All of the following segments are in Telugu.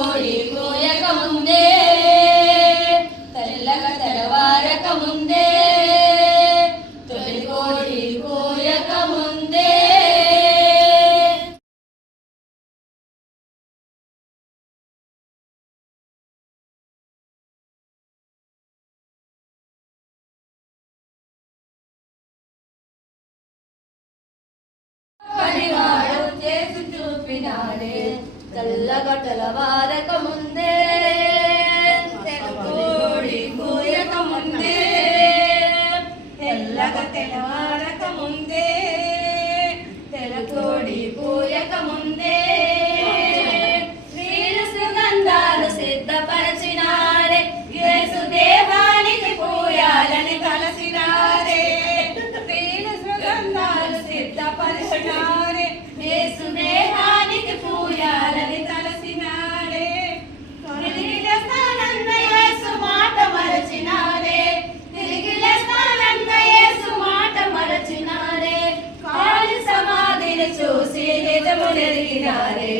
ఓడిపోయకముందే తెల్లగ తెరవారకముందే తొలిగోడిపోయకముందే పనివాడు చేసి చూపినాడే తెల్లగటల వారకముందు ఎరిగినారే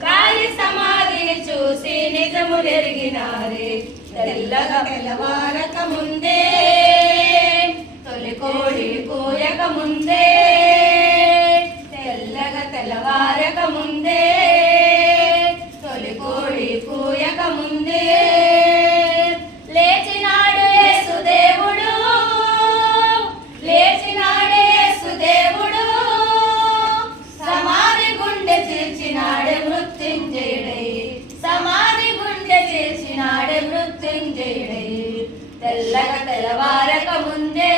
కాయ సమాధిని చూసి నిజము ఎరిగినారే తెల్లగా పిలవారక ముందే తొలి కోడి కోయక ముందే తెల్లగా తెల్లవారక ముందే తెల్లగ తెల్లవారక ముందే